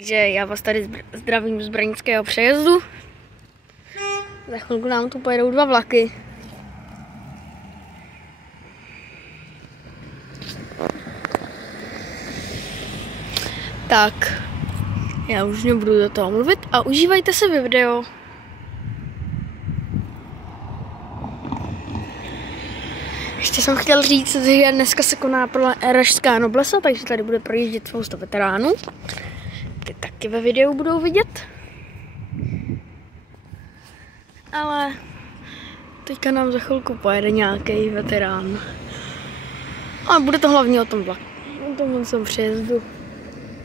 Takže já vás tady zdravím z Branického přejezdu. Za chvilku nám tu pojedou 2 vlaky. Tak, já už nebudu do toho mluvit a užívajte se video. Ještě jsem chtěl říct, že dneska se koná pražská noblesa, takže tady bude projíždět spousta veteránů. Ty taky ve videu budou vidět. Ale teďka nám za chvilku pojede nějaký veterán. Ale bude to hlavně o tom vlaku, o tom přejezdu.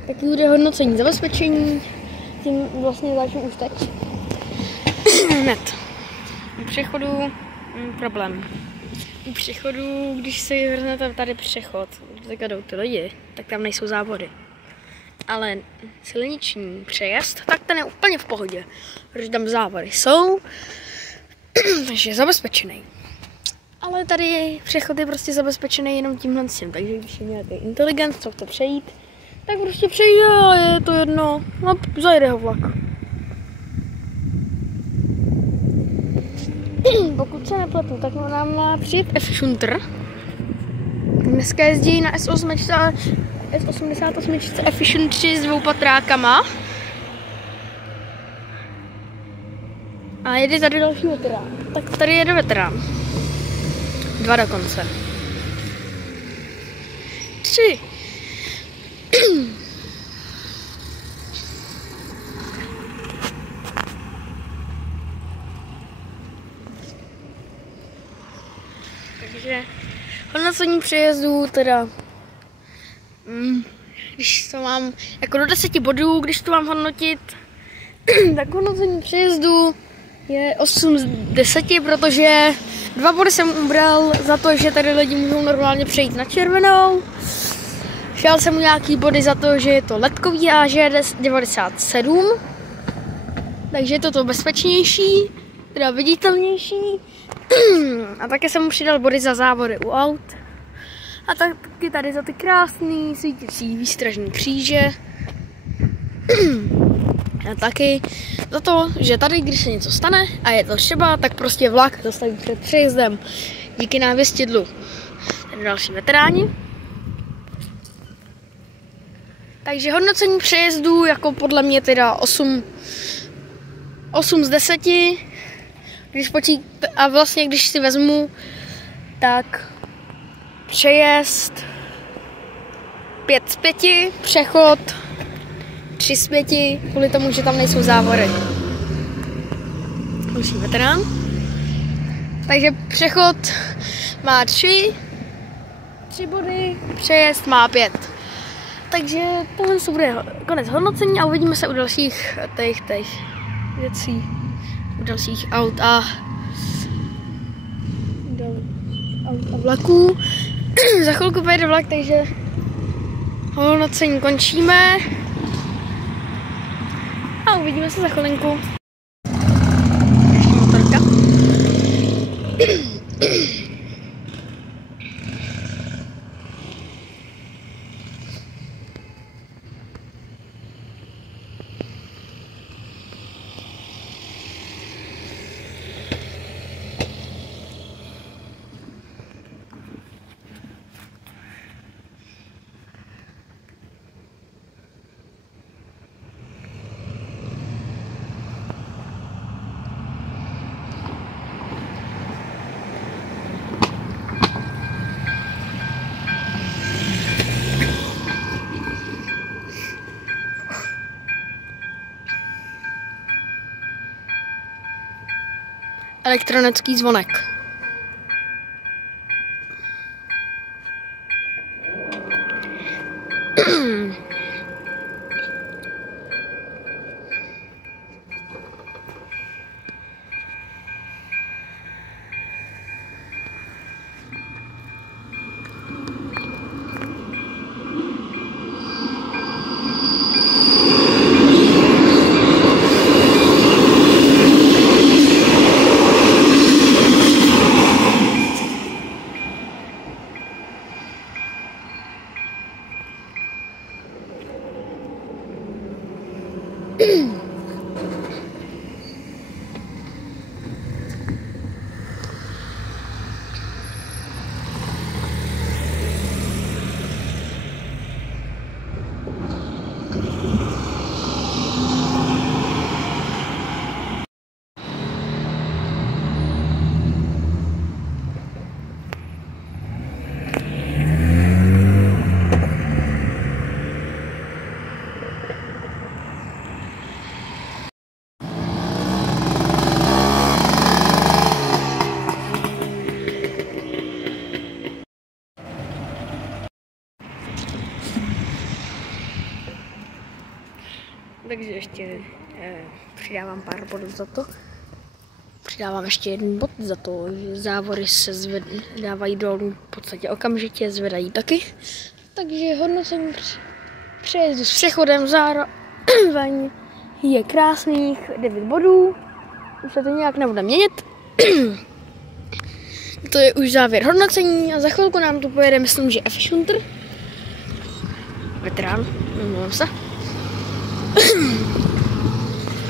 Taky bude hodnocení zabezpečení, tím vlastně začnu už teď. Hned. U přechodu problém. U přechodu, když si vrhnete tady přechod, kde jdou ty lidi, tak tam nejsou závody. Ale silniční přejezd, tak ten je úplně v pohodě, protože tam závody jsou, takže je zabezpečený. Ale tady přechod je prostě zabezpečený jenom tímhle s tím, takže když je nějaký inteligent, co chce přejít, tak prostě přejde a je to jedno, a zajede ho vlak. Pokud se nepletu, tak nám má přijet F-Shunter. Dneska jezdí na S88 Efficient 3 s 2 patrákama. A jede tady další veterán. Tak tady jede veterán. 2 dokonce. 3. Takže hodnocení přejezdu teda, když to mám jako do 10 bodů, když to mám hodnotit, tak hodnocení přejezdu je 8 z 10, protože 2 body jsem ubral za to, že tady lidi můžou normálně přejít na červenou. Šel jsem mu nějaký body za to, že je to ledkový a že je 97, takže je to bezpečnější, teda viditelnější. A také jsem mu přidal body za závody u aut. A taky tady za ty krásný svítící výstražní kříže. A taky za to, že tady, když se něco stane a je to třeba, tak prostě vlak zastaví před přejezdem díky návěstidlu. Tady další veteráni. Takže hodnocení přejezdu jako podle mě teda 8 z 10. A vlastně když si vezmu, tak přejezd 5 z 5, přechod 3 z 5, kvůli tomu, že tam nejsou závory. Další veterán. Takže přechod má 3 body, přejezd má 5. Takže tohle bude konec hodnocení a uvidíme se u dalších těch věcí. U dalších aut a vlaků. Za chvilku pojede vlak, takže hodnocení končíme a uvidíme se za chvilinku. Ještě motorka. Elektronický zvonek. Takže ještě přidávám pár bodů za to. Přidávám ještě jeden bod za to, že závory se dávají dolů v podstatě okamžitě, zvedají taky. Takže hodnocení přejezdu s přechodem zároveň je krásných 9 bodů. Už se to nějak nebude měnit. To je už závěr hodnocení a za chvilku nám tu pojede, myslím, že F. Shunter. Veterán, nemluvím se.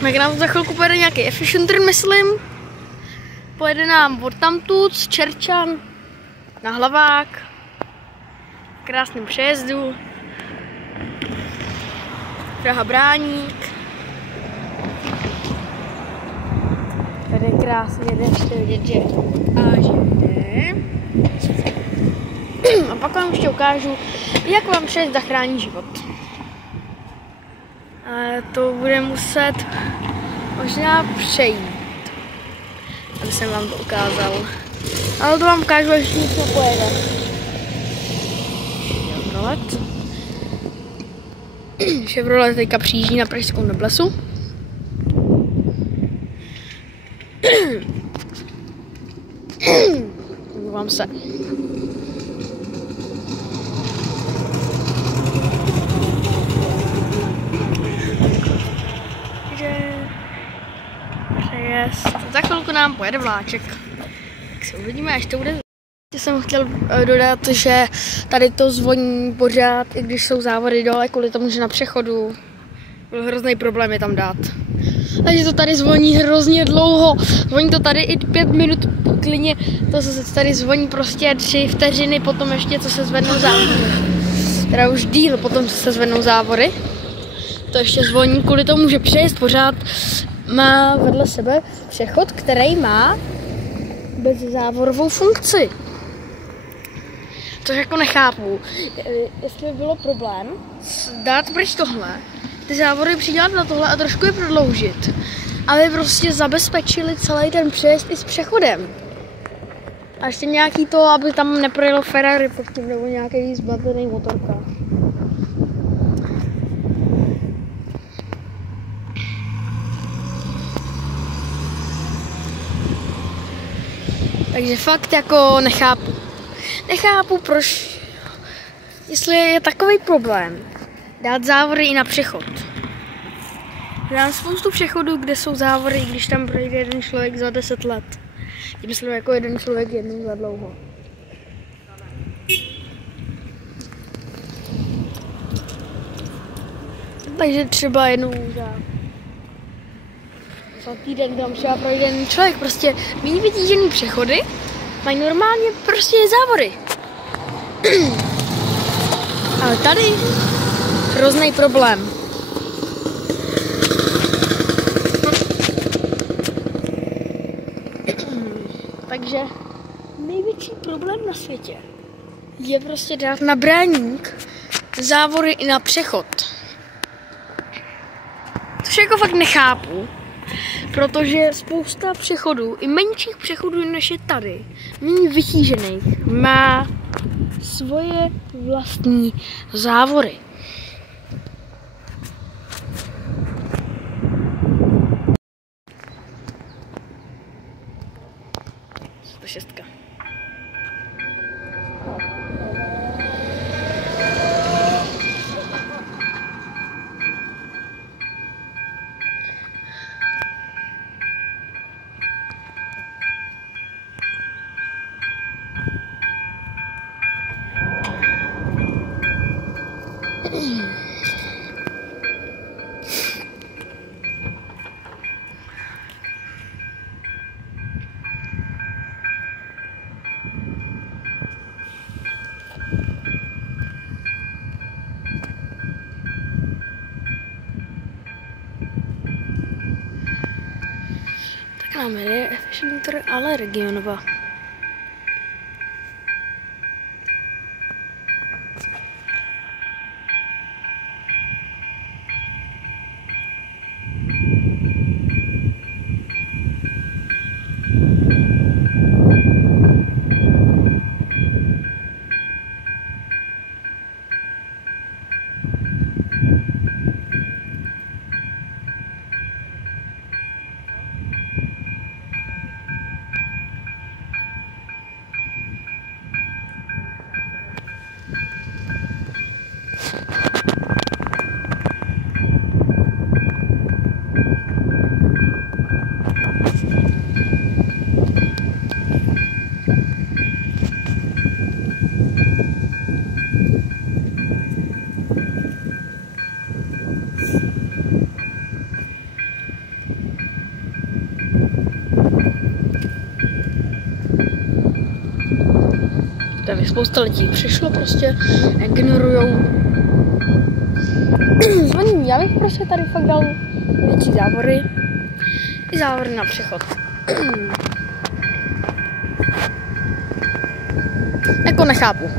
Tak nám za chvilku pojede nějaký F. Shunter, myslím. Pojede nám od tamtud z Čerčan na Hlavák. V krásném přejezdu. Praha Bráník. Tady je krásně, ještě vidět, že jde. A pak vám ještě ukážu, jak vám přejezd zachrání život. A to bude muset možná přejít, aby jsem vám to ukázal. Ale to vám ukážu, až nic nepojede. Chevrolet. Chevrolet teďka přijíždí na pražskou Noblesu. Mluvám se. Za chvilku nám pojede vláček. Tak se uvidíme, až to bude. Jsem chtěl dodat, že tady to zvoní pořád, i když jsou závody dole, kvůli tomu, že na přechodu byl hrozný problém je tam dát. Takže to tady zvoní hrozně dlouho. Zvoní to tady i 5 minut klidně. To se tady zvoní prostě 3 vteřiny, potom ještě co se zvednou závory. Teda už díl potom, co se zvednou závory. To ještě zvoní kvůli tomu, že přejezd pořád má vedle sebe přechod, který má bezzávorovou funkci. Což jako nechápu, jestli by bylo problém dát pryč tohle, ty závory přidělat na tohle a trošku je prodloužit, aby prostě zabezpečili celý ten přejezd i s přechodem. A ještě nějaký to, aby tam neprojelo Ferrari pod tím, nebo nějaký zbatený motorka. Takže fakt jako nechápu. Nechápu, proč, jestli je takový problém dát závory i na přechod. Dám spoustu přechodů, kde jsou závory, i když tam projde jeden člověk za 10 let. Tím myslím jako jeden člověk jednou za dlouho. Takže třeba jednou za týden tam třeba projde jeden člověk. Prostě méně vytížený přechody mají normálně prostě závory. Ale tady hrozný problém. Takže největší problém na světě je prostě dát na Bráník závory i na přechod. Což jako fakt nechápu, protože spousta přechodů, i menších přechodů než je tady, méně vytížených, má svoje vlastní závory. To šestka. Máme Efficienter, ale regionová. Tady spousta lidí přišlo prostě, ignorujou. Zvoním, já bych prostě tady fakt dal větší závory. I závory na přechod. Jako nechápu.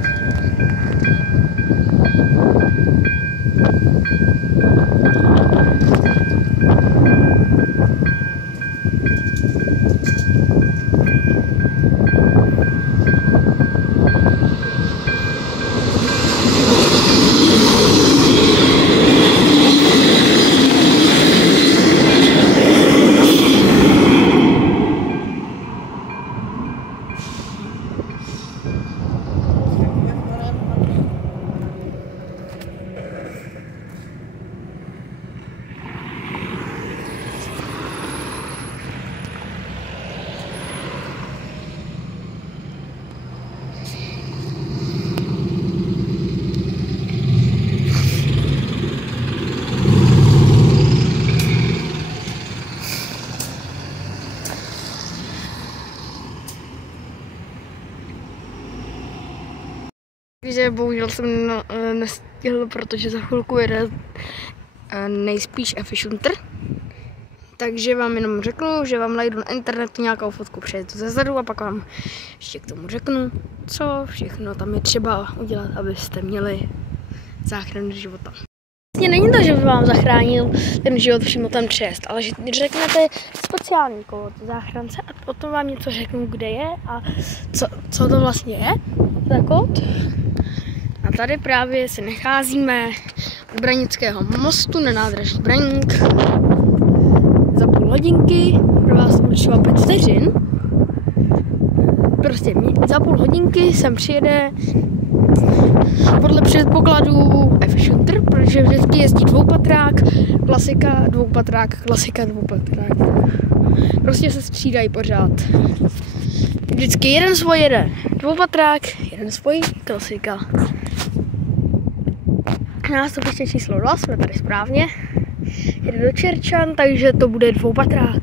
Takže bohužel jsem nestihl, protože za chvilku jede nejspíš Efficienter. Takže vám jenom řeknu, že vám najdu na internetu nějakou fotku přejezdu zezadu a pak vám ještě k tomu řeknu, co všechno tam je třeba udělat, abyste měli záchranu života. Vlastně není to, že by vám zachránil ten život přímo ten přejezd, ale že řeknete speciální kód záchrance a potom vám něco řeknu, kde je a co to vlastně je za kód. A tady právě se nacházíme u Branického mostu na nádraží Braník. Za půl hodinky, pro vás to bude třeba 5 vteřin. Prostě za půl hodinky sem přijede podle předpokladu Efficienter, protože vždycky jezdí dvoupatrák, klasika, dvoupatrák, klasika, dvoupatrák. Prostě se střídají pořád. Vždycky jeden svoj jede dvoupatrák, jeden svoj klasika. Nástupiště číslo 2, jsme tady správně. Jede do Čerčan, takže to bude dvoupatrák.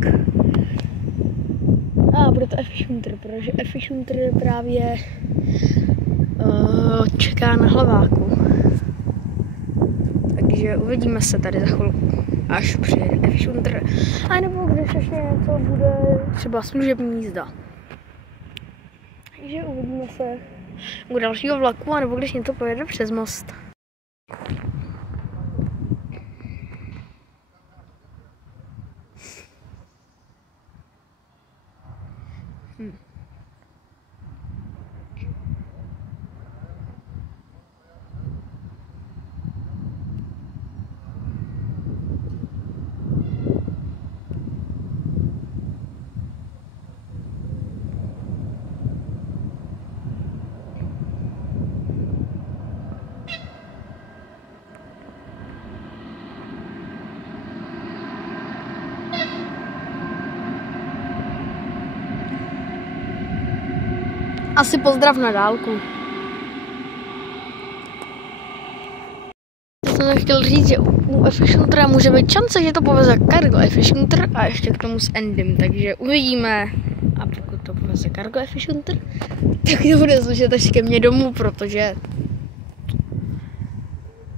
A bude to Efficienter, protože Efficienter právě čeká na Hlaváku. Takže uvidíme se tady za chvilku, až přijede Efficienter. A nebo když ještě něco bude třeba služební jízda. Takže uvidíme se u dalšího vlaku, anebo když něco pojede přes most. Asi pozdrav na dálku. Já jsem chtěl říct, že u Efficientera může být šance, že to poveze Cargo Efficienter a ještě k tomu s Endym, takže uvidíme. A pokud to poveze Cargo Efficienter, tak to bude slušet až ke mně domů, protože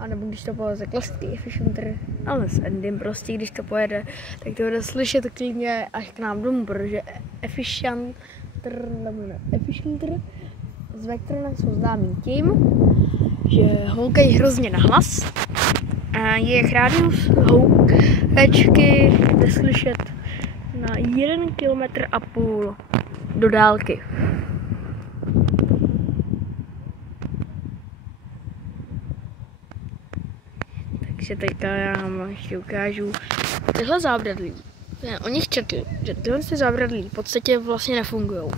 A nebo když to poveze klasický Efficienter, ale s Endym prostě, když to pojede, tak to bude slyšet klidně až k nám domů, protože Efficienter s Vectronem jsou známí tím, že houkají hrozně nahlas a jejich rádius houkačky jde slyšet na 1,5 kilometr do dálky. Takže teďka já vám ještě ukážu tyhle zábradlí. Já o nich četl, že tyhle zábradlí v podstatě vlastně nefungují.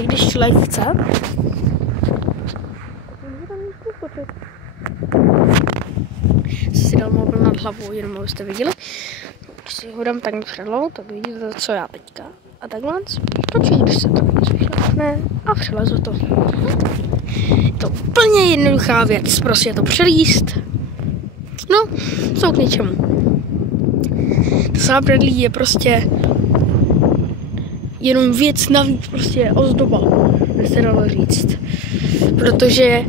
I když člověk chce, si dal mobil nad hlavou, jenom abyste viděli. Když si ho dám tak před hlavou, tak vidíte, co já teďka. A takhle točí, když se takhle vyšlapne a přelezu to. Je to úplně jednoduchá věc, prostě to přelíst. No, jsou k ničemu. To zábradlí je prostě jenom věc navíc, prostě ozdoba, by se dalo říct. Protože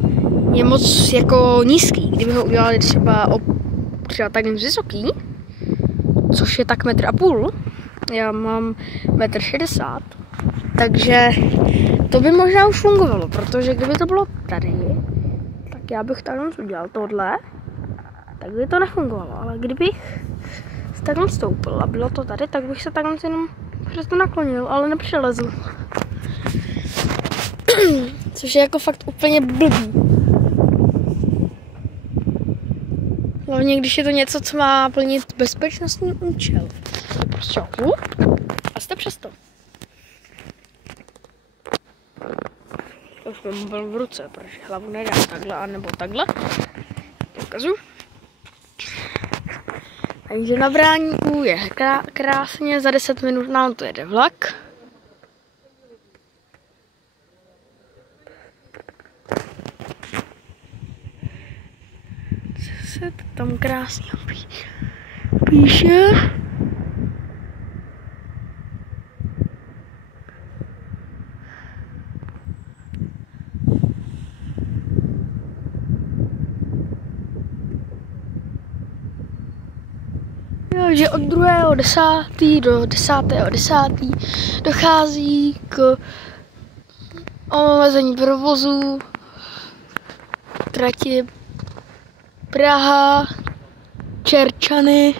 je moc jako nízký. Kdyby ho udělali třeba tak vysoký, což je tak 1,5 m, já mám 1,60 m, takže to by možná už fungovalo, protože kdyby to bylo tady, tak já bych takhle udělal tohle, tak by to nefungovalo, ale kdybych takhle stoupil a bylo to tady, tak bych se takhle jenom přes to naklonil, ale nepřelezl. Což je jako fakt úplně blbý. Hlavně když je to něco, co má plnit bezpečnostní účel. Prostě a jste přesto. Už mám mobil v ruce, protože hlavu nedám takhle, anebo takhle. Ukazu. Takže na Bráníku je krásně, za 10 minut nám to jede vlak. Se tam krásně píše. Že od 2.10. do 10.10. dochází k omezení provozu trati Praha, Čerčany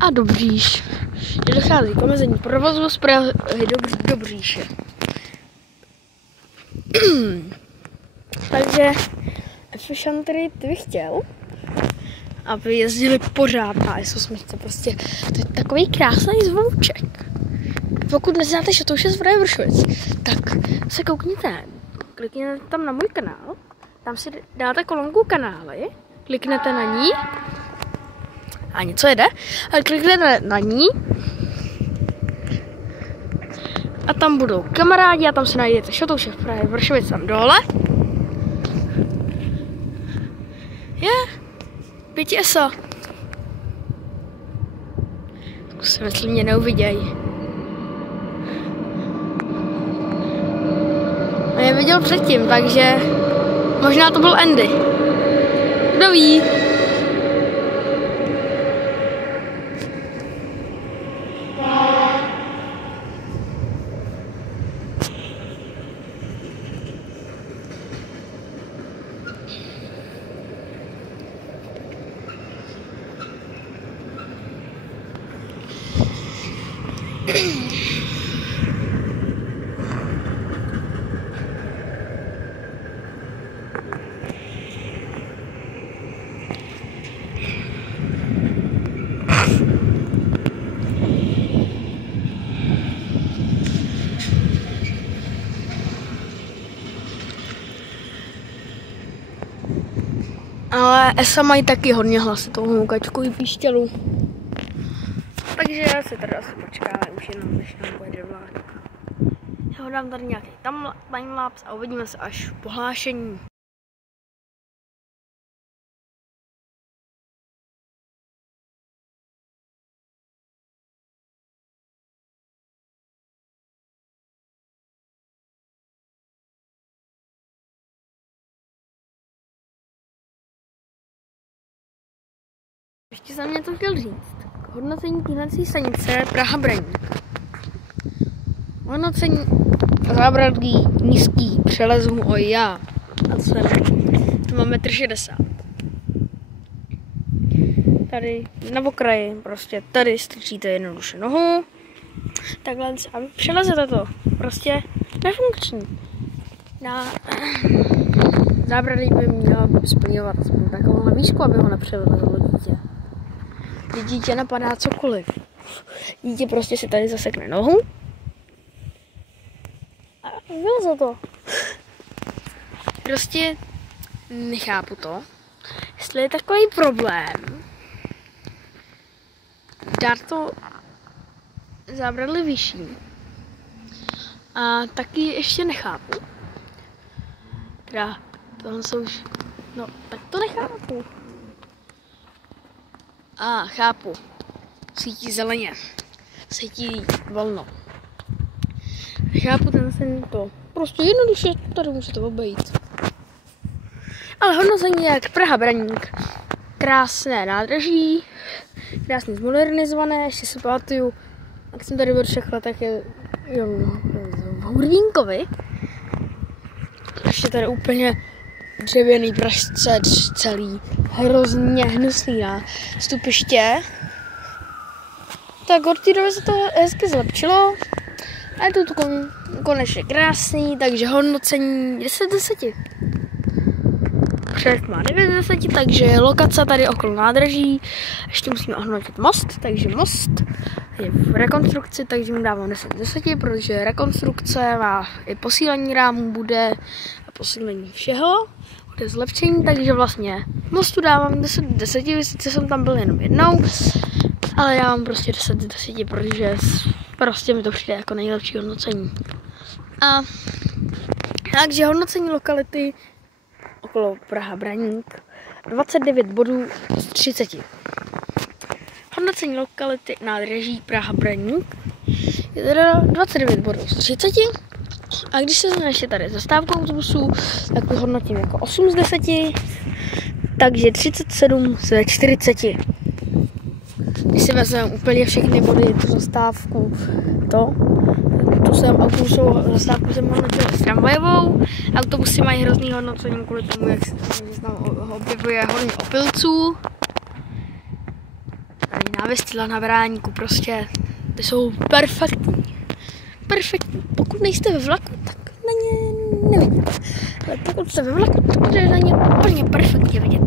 a Dobříš. Že dochází k omezení provozu z Prahy do Dobříše. Takže Efficientery bych chtěl, aby jezdili pořád na S8, prostě to je takový krásný zvouček. Pokud neznáte, že to už je z Vršovic, tak se koukněte, klikněte tam na můj kanál, tam si dáte kolonku kanály, kliknete na ní a něco jede, ale kliknete na ní a tam budou kamarádi a tam si najdete Šotouše v Prahy Vršovic tam dole. Je. 5S. Tak si myslím, mě neuvidějí. A je viděl předtím, takže možná to byl Andy. Kdo ví? Ale ESA mají taky hodně hlasitou houkačku i píšťalu. Takže já se tady asi počkáme už jenom, než nám pojede vlak. Já ho dám tady nějaký timelapse a uvidíme se až po hlášení. ještě jsem něco chtěl říct. Hodnocení téhlecí stanice Praha Braník. Hodnocení zábradlí nízký přelezů o já a cena. To máme 1,60 m. Tady na okraji, prostě tady strčíte jednoduše nohu. Takhle a vy přelezete to. Prostě nefunkční. Zábradlí by měla splňovat takovou výšku, aby ho nepřelezlo dítě. Když dítě napadá cokoliv. Dítě prostě si tady zasekne nohu a vyleze to. Prostě nechápu to, jestli je takový problém dát to zábradlí vyšší. A taky ještě nechápu. Teda, tohle jsou už... No, tak to nechápu. A chápu. Svítí zeleně. Svítí volno. Chápu ten to. Prostě jednoduše tady musí to obejít. Ale hodnocení jak Praha Braník. Krásné nádraží. Krásně zmodernizované. Ještě si pamatuju, jak jsem tady byl 3 letech v Hurvínkovi. Ještě tady úplně dřevěný pražce celý. Hrozně hnusný stupiště. Tak od té doby se to hezky zlepšilo. A je to tu konečně krásný, takže hodnocení 10/10. Projekt má 9/10, takže lokace tady okolo nádraží. Ještě musíme ohodnotit most, takže most je v rekonstrukci, takže mu dávám 10/10, protože rekonstrukce má i posílení rámů bude a posílení všeho. Bude zlepšení, takže vlastně mostu dávám 10/10, sice jsem tam byl jenom jednou, ale já mám prostě 10/10, protože prostě mi to přijde jako nejlepší hodnocení. A takže hodnocení lokality okolo Praha Braník 29 bodů z 30. Hodnocení lokality nádraží Praha Braník je teda 29 bodů z 30. A když se ještě tady zastávku autobusu, tak to hodnotím jako 8/10, takže 37 ze 40. Když si vezmeme úplně všechny body, tu zastávku, tu jsem autobusovou zastávku jsem hodnotil s tramvajovou. Autobusy mají hrozný hodnocení kvůli tomu, jak se tam objevuje hodně opilců. Tady návěstidla na Bráníku, prostě ty jsou perfektní. Perfektní. Pokud nejste ve vlaku, tak na ně nevidíte. Ale pokud jste ve vlaku, tak bude na ně úplně perfektně vidět.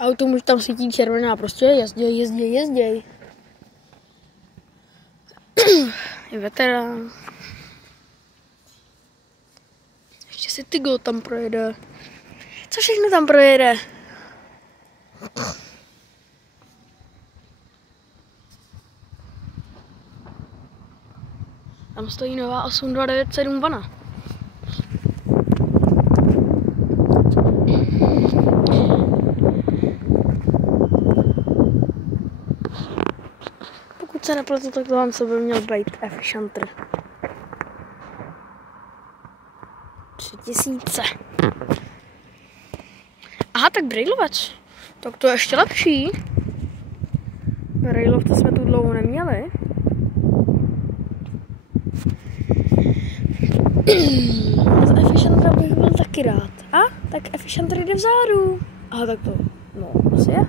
Auto už tam svítí červená, prostě jezděj. Je veterán. Ještě si Tygo tam projede. Co všechno tam projede? Tam stojí nová 8297 vana. Pokud se nepletu, tak tohle by měl být Efficientr. 3000. Aha, tak brejlovač. Tak to je ještě lepší. Brejlov to jsme tu dlouho neměli. Z Efficientra bych byl taky rád. A? Tak Efficientr jde vzadu. Aha, tak to, no, asi je.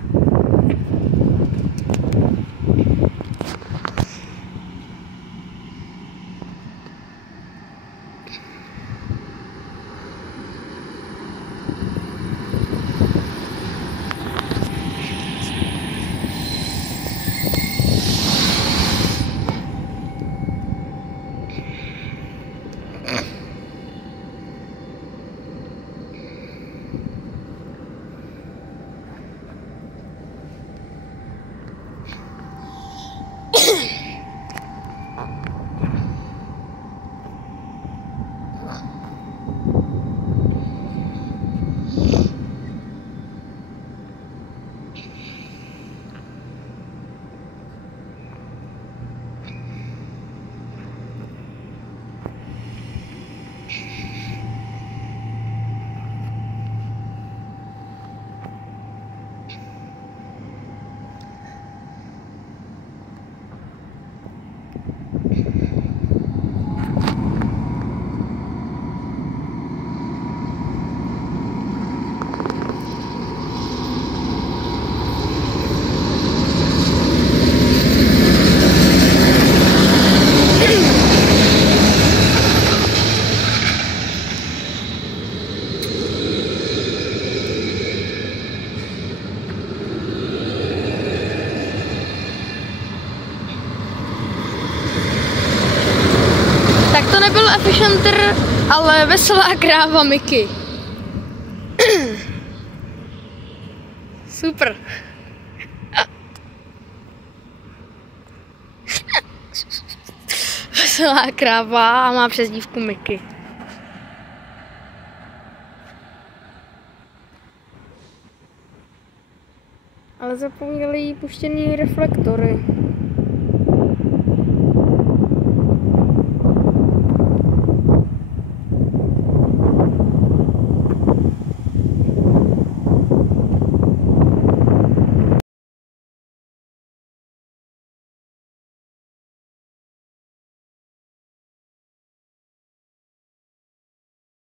efficienter, ale veselá kráva Mickey. Super. Veselá kráva a má přezdívku Mickey. Ale zapomněli jí puštěný reflektory.